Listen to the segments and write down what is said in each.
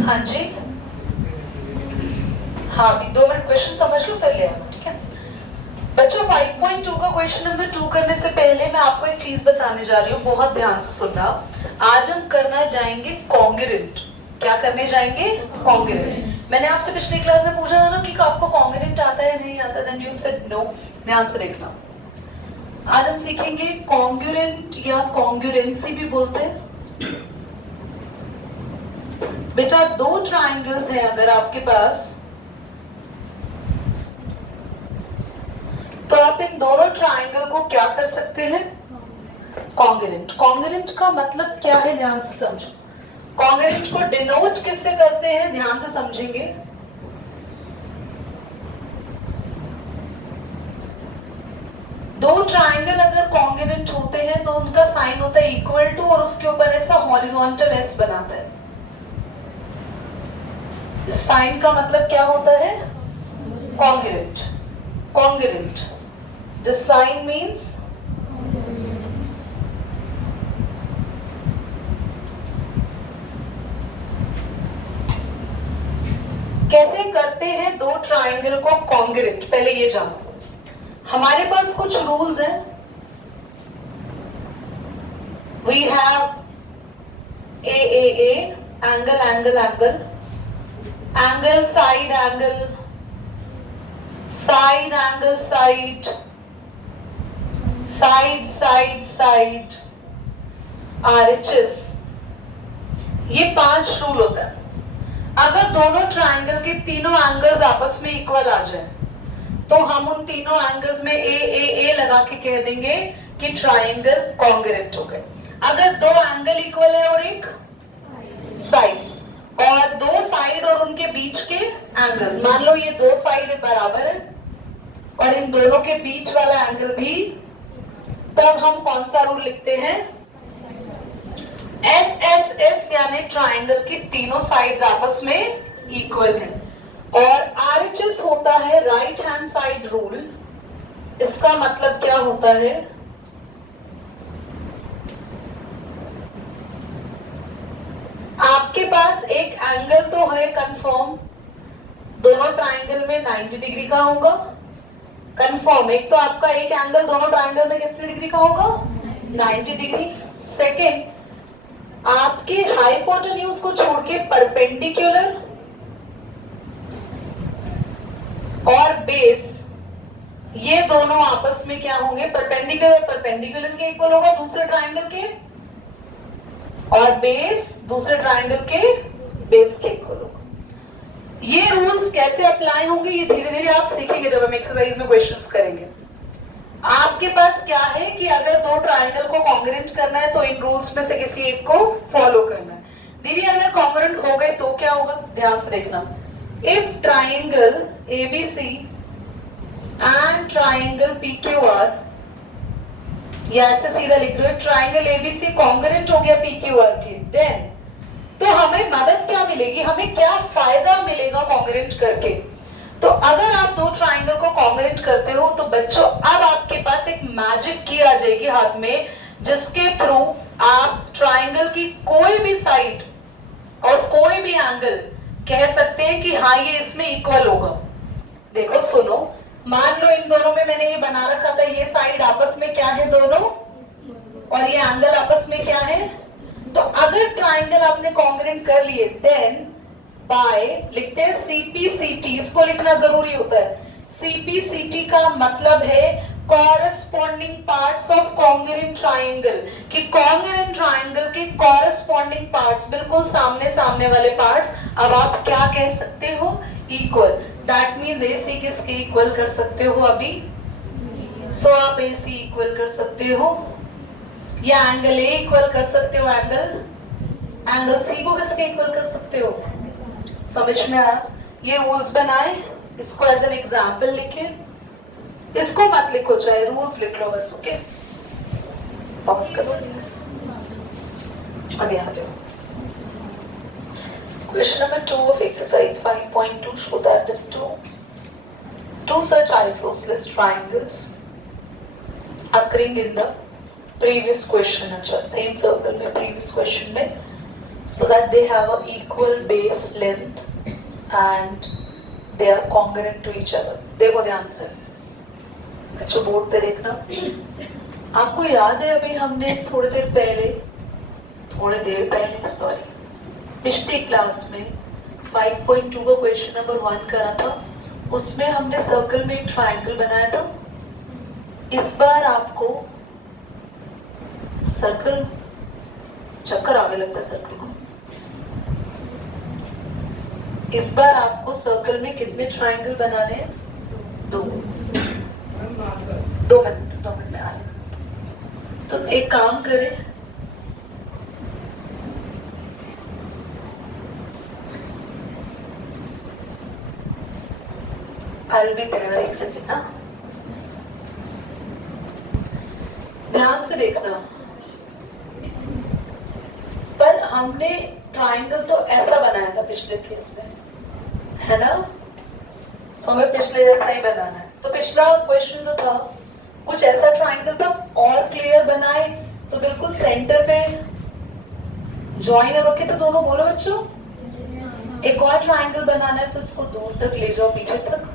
हाँ जी, हाँ अभी 2 मिनट क्वेश्चन समझ लो फिर ले आना, ठीक है बच्चों। 5.2 का क्वेश्चन नंबर 2 करने से पहले मैं आपको एक चीज बताने जा रही हूँ, बहुत ध्यान से सुनना। आज हम करना जाएंगे कॉन्ग्रुएंट। क्या करने जाएंगे? कॉन्ग्रुएंट। मैंने आपसे पिछली क्लास में पूछा था ना कि आपको कॉन्ग्रुएंट आता है नहीं आता, देन यू सेड नो। ध्यान से देखना, आज हम सीखेंगे कॉन्ग्रुएंट या कॉन्ग्रुएंसी भी बोलते हैं। बेटा 2 ट्राइंगल्स हैं अगर आपके पास, तो आप इन दोनों ट्राइंगल को क्या कर सकते हैं? कॉन्ग्रुएंट। कॉन्ग्रुएंट का मतलब क्या है, ध्यान से समझो। कॉन्ग्रुएंट को डिनोट किससे करते हैं, ध्यान से समझेंगे। दो ट्राइंगल अगर कॉन्ग्रुएंट होते हैं तो उनका साइन होता है इक्वल टू, और उसके ऊपर ऐसा हॉरिजॉन्टल एस बनाता है। इस साइन का मतलब क्या होता है? Congruent. Congruent, the sign means कैसे करते हैं दो ट्राइंगल को कॉन्ग्रुएंट, पहले ये जानो। हमारे पास कुछ रूल्स हैं। We have a angle angle angle, angle side angle, side angle side, side side side, RHS। ये 5 रूल होता है। अगर दोनों ट्राइंगल के तीनों एंगल्स आपस में इक्वल आ जाए तो हम उन तीनों एंगल्स में ए लगा के कह देंगे कि ट्राइंगल कॉन्ग्रुएंट हो गए। अगर 2 एंगल इक्वल है और एक साइड, और 2 साइड और उनके बीच के एंगल्स, मान लो ये 2 साइड बराबर है और इन दोनों के बीच वाला एंगल भी, तब हम कौन सा रूल लिखते हैं? SSS, यानी ट्राइंगल की तीनों साइड्स आपस में इक्वल हैं। और RHS होता है राइट हैंड साइड रूल। इसका मतलब क्या होता है? आपके पास एक एंगल तो है कंफर्म, दोनों ट्राइंगल में 90 डिग्री का होगा कंफर्म। एक तो आपका एक एंगल दोनों ट्राइंगल में कितने डिग्री का होगा? 90 डिग्री। सेकेंड, आपके हाइपोटेन्यूज को छोड़ के परपेंडिकुलर और बेस, ये दोनों आपस में क्या होंगे? परपेंडिकुलर परपेंडिकुलर के इक्वल होगा दूसरे ट्राइंगल के, और बेस दूसरे ट्राइंगल के बेस के इक्वल होगा। ये रूल्स कैसे अप्लाई होंगे ये धीरे धीरे आप सीखेंगे जब हम एक्सरसाइज में क्वेश्चंस करेंगे। आपके पास क्या है कि अगर 2 ट्राइंगल को कॉन्ग्रुएंट करना है तो इन रूल्स में से किसी एक को फॉलो करना है। दीदी अगर कॉन्ग्रुएंट हो गए तो क्या होगा? ध्यान से देखना। If triangle ABC and triangle PQR, या ऐसे सीधा लिख लो, ट्राइंगल ABC कॉन्ग्रुएंट हो गया PQR के, देन तो हमें मदद क्या मिलेगी, हमें क्या फायदा मिलेगा कॉन्ग्रुएंट करके? तो अगर आप 2 ट्राइंगल को कॉन्ग्रुएंट करते हो तो बच्चों अब आपके पास एक मैजिक की आ जाएगी हाथ में, जिसके थ्रू आप ट्राइंगल की कोई भी साइड और कोई भी एंगल कह सकते हैं कि हाँ ये इसमें इक्वल होगा। देखो सुनो, मान लो इन दोनों में मैंने ये बना रखा था, ये साइड आपस में क्या है दोनों, और ये एंगल आपस में क्या है। तो अगर ट्राइंगल आपने कॉन्ग्रुएंट कर लिए, देन बाय लिखते हैं CPCT, इसको लिखना जरूरी होता है। CPCT का मतलब है corresponding parts of congruent triangle, कि कॉन्ग्रुएंट ट्राइंगल के कॉरेस्पॉन्डिंग पार्ट्स, बिल्कुल सामने सामने वाले पार्ट्स, अब आप क्या कह सकते हो? इक्वल। दैट मींस AC किसके इक्वल कर सकते हो अभी? सो आप AC इक्वल कर सकते हो, या एंगल A इक्वल कर सकते हो, एंगल C को किसके इक्वल कर सकते हो? समझ में आया? ये रूल्स बनाए, इसको एज एन एग्जाम्पल लिखे, इसको मत लिखो, चाहे रूल्स लिख लो बस। ओके, पॉज करो, अब यहाँ जाओ। Question number 2 of exercise 5.2 show that the two such isosceles triangles occurring in the previous question, अच्छा सेम सर्कल में previous question में so that they have a equal base length and they are congruent to each other. देखो ध्यान से, अच्छा board पे देखना। आपको याद है अभी हमने थोड़ी देर पहले सॉरी पिछली क्लास में 5.2 का क्वेश्चन नंबर 1 करा था, उसमें हमने सर्कल में एक ट्रायंगल बनाया था। इस बार आपको सर्कल चक्कर आगे लगता है सर्कल को। इस बार आपको सर्कल में कितने ट्रायंगल बनाने हैं? 2 मिनट में आए। तो एक काम करें, I'll be there, एक सेकेंड ना, ध्यान से देखना। पर हमने ट्रायंगल तो ऐसा बनाया था पिछले केस में, है ना? तो हमें पिछले जैसा ही बनाना है। तो पिछला क्वेश्चन जो था कुछ ऐसा ट्रायंगल था, और क्लियर बनाए तो बिल्कुल सेंटर पे ज्वाइन होके, तो दोनों बोलो बच्चों। एक और ट्रायंगल बनाना है तो इसको दूर तक ले जाओ, पीछे तक।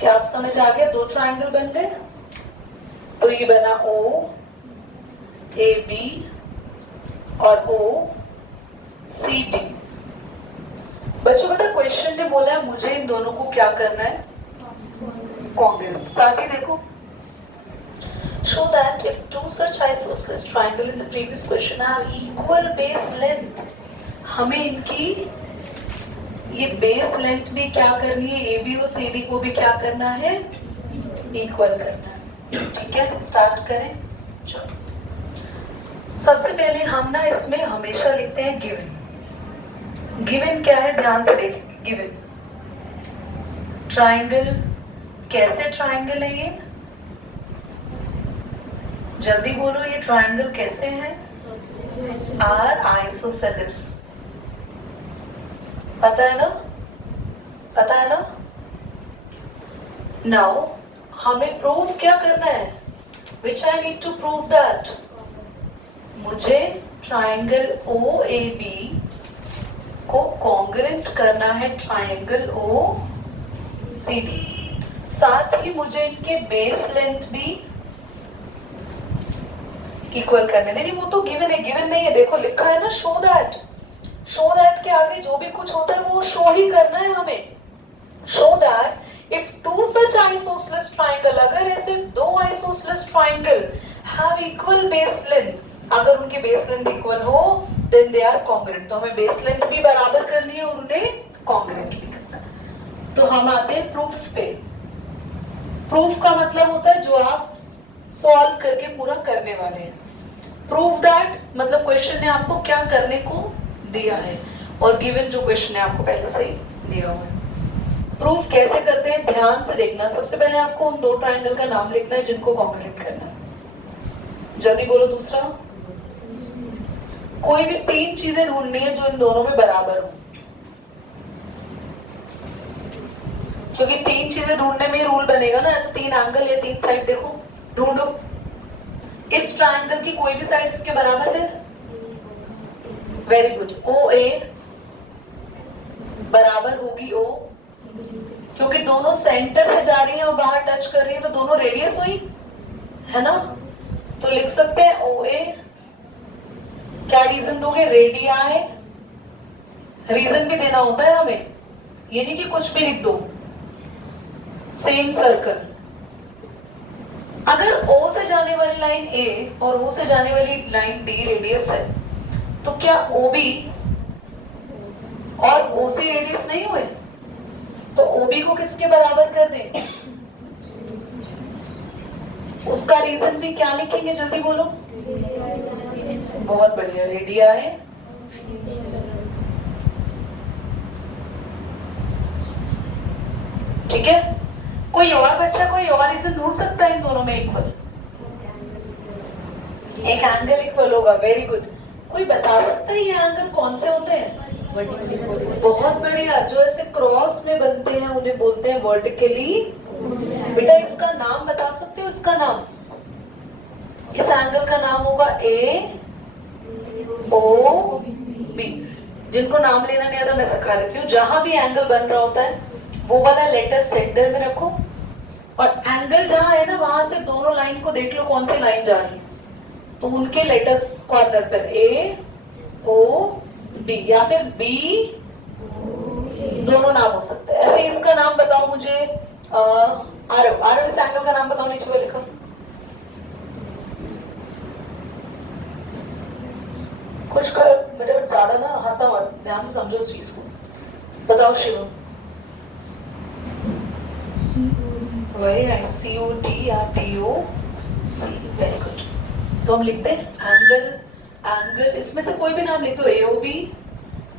क्या आप समझ आ गया? 2 ट्रायंगल बन गए। तो ये बना ओ ए बी और ओ सी डी। बच्चों बेटा क्वेश्चन ने बोला है मुझे इन दोनों को क्या करना है? कॉन्ग्रुएंट। साथ ही देखो, show that if two such isosceles triangle in the previous question have equal base length, हमें इनकी ये बेस लेंथ में क्या करनी है? ए बी और सी डी को भी क्या करना है? इक्वल करना है। ठीक है, स्टार्ट करें। चलो, सबसे पहले हम ना इसमें हमेशा लिखते हैं गिवन। गिवन क्या है? ध्यान से देखें। गिवन ट्राइंगल, कैसे ट्राइंगल है ये? जल्दी बोलो, ये ट्राइंगल कैसे है? Are isosceles. पता है ना? पता है ना? नाउ हमें प्रूव क्या करना है? Which I need to prove that मुझे ट्राइंगल ओ ए बी को कॉन्ग्रुएंट करना है ट्राइंगल ओ सी डी। साथ ही मुझे इनके बेस लेंथ भी इक्वल करने। नहीं, वो तो गिवन है, गिवन नहीं है। देखो लिखा है ना, शो दैट। शो दैट के आगे जो भी कुछ होता है वो शो ही करना है हमें। Show that if two such isosceles triangle, अगर ऐसे 2 isosceles triangle have equal base length, अगर उनकी बेस लेंथ इक्वल हो देन दे आर कॉन्ग्रुएंट। तो हमें बेस लेंथ भी बराबर करनी है और उन्हें कॉन्ग्रुएंट भी करना है। तो हम आते हैं प्रूफ पे। प्रूफ का मतलब होता है जो आप सॉल्व करके पूरा करने वाले हैं। प्रूव दैट मतलब क्वेश्चन ने आपको क्या करने को दिया है, और गिवन जो क्वेश्चन है आपको पहले से ही दिया हुआ है। प्रूफ कैसे करते हैं ध्यान से देखना। सबसे पहले आपको उन 2 ट्राइंगल का नाम लिखना है जिनको कॉन्ग्रुएंट करना है। जल्दी बोलो। दूसरा, कोई भी 3 चीजें ढूंढनी है जो इन दोनों में बराबर हो, क्योंकि 3 चीजें ढूंढने में रूल बनेगा ना। तो 3 एंगल या 3 साइड देखो, ढूंढो। इस ट्रायंगल की कोई भी साइड इसके बराबर है? Very good. ओ ए बराबर होगी ओ, क्योंकि दोनों सेंटर से जा रही हैं और बाहर टच कर रही है, तो दोनों रेडियस हुई, है ना? तो लिख सकते हैं ओ ए। क्या रीजन दोगे? रेडियाई। रीजन भी देना होता है हमें, ये नहीं कि कुछ भी लिख दो। सेम सर्कल, अगर O से जाने वाली लाइन A और O से जाने वाली लाइन D रेडियस है, तो क्या OB और OC रेडियस नहीं हुए? तो OB को किसके बराबर कर दें? उसका रीजन भी क्या लिखेंगे? जल्दी बोलो। बहुत बढ़िया, रेडियाई। ठीक है, कोई और बच्चा कोई और रीजन ढूंढ सकता है इन दोनों में इक्वल? एक एंगल इक्वल होगा। Very good. कोई बता सकता है ये एंगल कौन से होते हैं? बहुत बढ़िया, जो ऐसे क्रॉस में बनते हैं उन्हें बोलते हैं वर्टिकली। बेटा इसका नाम बता सकते हो? इसका नाम, इस एंगल का नाम होगा ए ओ बी। जिनको नाम लेना नहीं आता मैं सिखा देती हूँ। जहां भी एंगल बन रहा होता है वो वाला लेटर सेंटर में रखो, और एंगल जहां है ना वहां से दोनों लाइन को देख लो कौन सी लाइन जा रही है, तो उनके लेटर्स कॉर्नर पर ए ओ बी या फिर बी, दोनों नाम हो सकते हैं। ऐसे इसका नाम बताओ मुझे, आरव। आरव, इस एंगल का नाम बताओ, नीचे में लिखो। कुछ कर बेटा, ज्यादा ना हंसा मत, ध्यान से समझो इस चीज को। बताओ शिवम। वेरी नाइस, COD या DOC, वेरी गुड। तो हम लिखते हैं एंगल, एंगल इसमें से कोई भी नाम लिख दो, AOB।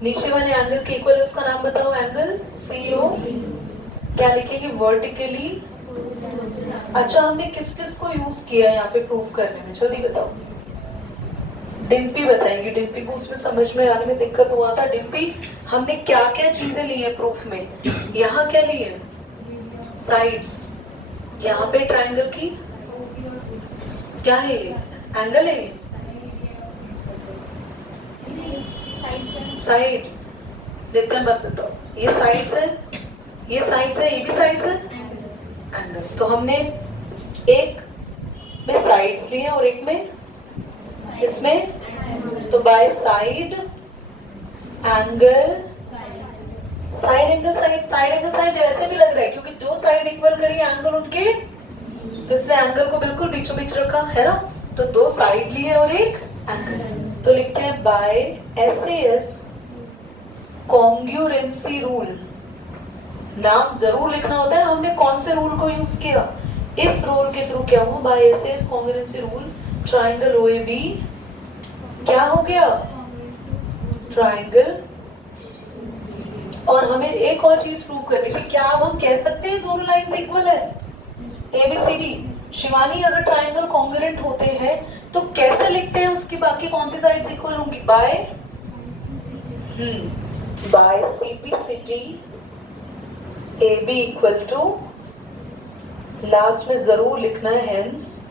नीचे वाले एंगल के इक्वल है उसका नाम बताओ, एंगल CO। क्या लिखेंगे, वर्टिकली। अच्छा, हमने किस किस को यूज किया यहाँ पे प्रूफ करने में, जल्दी बताओ। डिम्पी बताएंगे, डिम्पी को उसमें समझ में आने में दिक्कत हुआ था। डिम्पी, हमने क्या क्या चीजें ली है प्रूफ में? यहाँ क्या ली है, साइड्स। यहाँ पे ट्रायंगल की क्या है, एंगल है, साइड्स। देखकर मत बताओ, ये साइड्स है, ये साइड्स है, ये भी साइड्स है, एंगल। तो हमने एक में साइड्स लिए और एक में इसमें, तो by side angle, side angle side, side angle side ऐसे भी लग रहा है क्योंकि दो साइड इक्वल करी एंगल उनके, तो इसलिए एंगल को बिल्कुल बीचों बीच रखा है ना। तो दो साइड लिए और एक एंगल, तो लिखते हैं बाय SAS कॉन्ग्रुएंसी रूल। नाम जरूर लिखना होता है, हमने कौन से रूल को यूज किया, इस रूल के थ्रू क्या हुआ, by SAS congruency rule triangle OAB क्या हो गया, ट्राइंगल। और हमें एक और चीज प्रूव करनी थी, क्या अब हम कह सकते हैं दोनों लाइंस इक्वल है, ABCD। शिवानी, अगर ट्राइंगल कॉन्ग्रुएंट होते हैं तो कैसे लिखते हैं, उसकी बाकी कौन सी साइड्स इक्वल होंगी, by CPCD AB equal to, last में जरूर लिखना है हेंस।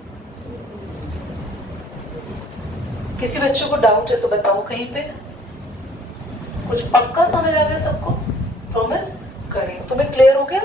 किसी बच्चे को डाउट है तो बताओ कहीं पे, कुछ पक्का समझ आ गया सबको, प्रॉमिस करें। तुम्हें क्लियर हो गया?